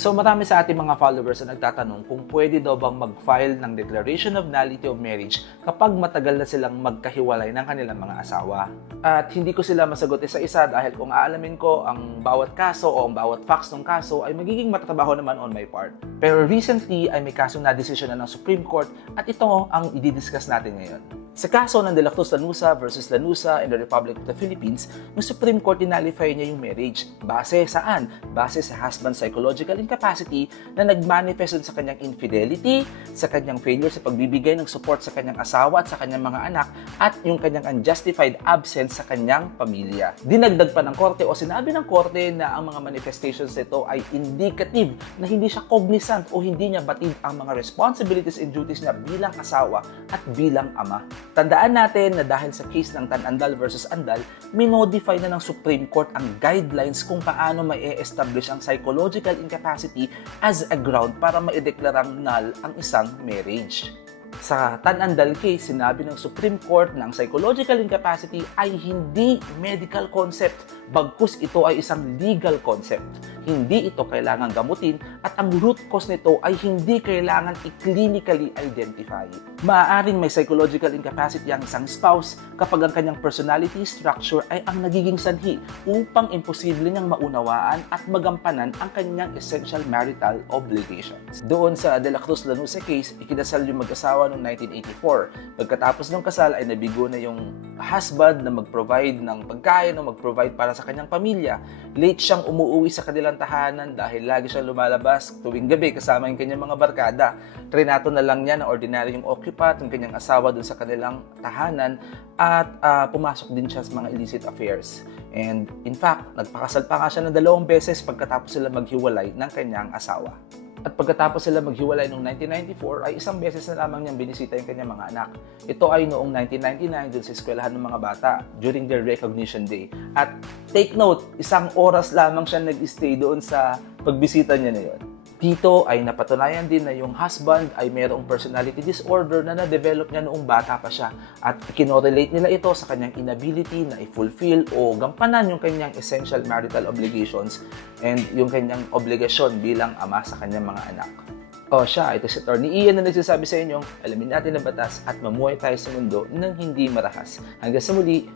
So marami sa ating mga followers na nagtatanong kung pwede daw bang mag-file ng Declaration of Nullity of Marriage kapag matagal na silang magkahiwalay ng kanilang mga asawa. At hindi ko sila masagot isa-isa dahil kung aalamin ko ang bawat kaso o ang bawat facts ng kaso ay magiging matatrabaho naman on my part. Pero recently ay may kaso na desisyon na ng Supreme Court at ito ang i-discuss natin ngayon. Sa kaso ng De La Cruz Lanuza versus Lanuza in the Republic of the Philippines, yung Supreme Court dinalify niya yung marriage. Base saan? Base sa husband's psychological incapacity na nagmanifest sa kanyang infidelity, sa kanyang failure sa pagbibigay ng support sa kanyang asawa at sa kanyang mga anak, at yung kanyang unjustified absence sa kanyang pamilya. Dinagdag pa ng korte o sinabi ng korte na ang mga manifestations nito ay indicative na hindi siya cognizant o hindi niya batid ang mga responsibilities and duties niya bilang asawa at bilang ama. Tandaan natin na dahil sa case ng Tan Andal versus Andal, minodify na ng Supreme Court ang guidelines kung paano mai-establish ang psychological incapacity as a ground para maideklarang null ang isang marriage. Sa Tan Andal case, sinabi ng Supreme Court na ang psychological incapacity ay hindi medical concept, bagkus ito ay isang legal concept. Hindi ito kailangan gamutin at ang root cause nito ay hindi kailangan i-clinically identify. Maaaring may psychological incapacity ang isang spouse kapag ang kanyang personality structure ay ang nagiging sanhi upang imposible niyang maunawaan at magampanan ang kanyang essential marital obligations. Doon sa De La Cruz Lanuza case, ikinasal yung mag-asawa noong 1984. Pagkatapos ng kasal ay nabigo na yung husband na mag-provide ng pagkain o mag-provide para sa kanyang pamilya. Late siyang umuwi sa kanilang tahanan dahil lagi siyang lumalabas tuwing gabi kasama yung kanyang mga barkada. Trinato na lang niya na ordinaryong occupant yung kanyang asawa dun sa kanilang tahanan at pumasok din siya sa mga illicit affairs. And in fact, nagpakasal pa nga siya ng 2 beses pagkatapos sila maghiwalay ng kanyang asawa. At pagkatapos sila maghiwalay noong 1994 ay 1 beses na lamang niyang binisita yung kanyang mga anak. Ito ay noong 1999 dun sa eskwelahan ng mga bata during their recognition day. At take note, 1 oras lamang siya nag-stay doon sa pagbisita niya na yun. Dito ay napatunayan din na yung husband ay mayroong personality disorder na na-develop niya noong bata pa siya at kinorelate nila ito sa kanyang inability na i-fulfill o gampanan yung kanyang essential marital obligations and yung kanyang obligasyon bilang ama sa kanyang mga anak. O siya, ito si Attorney Ian na nagsasabi sa inyo, alamin natin ang batas at mamuhay tayo sa mundo ng hindi marahas. Hanggang sa muli,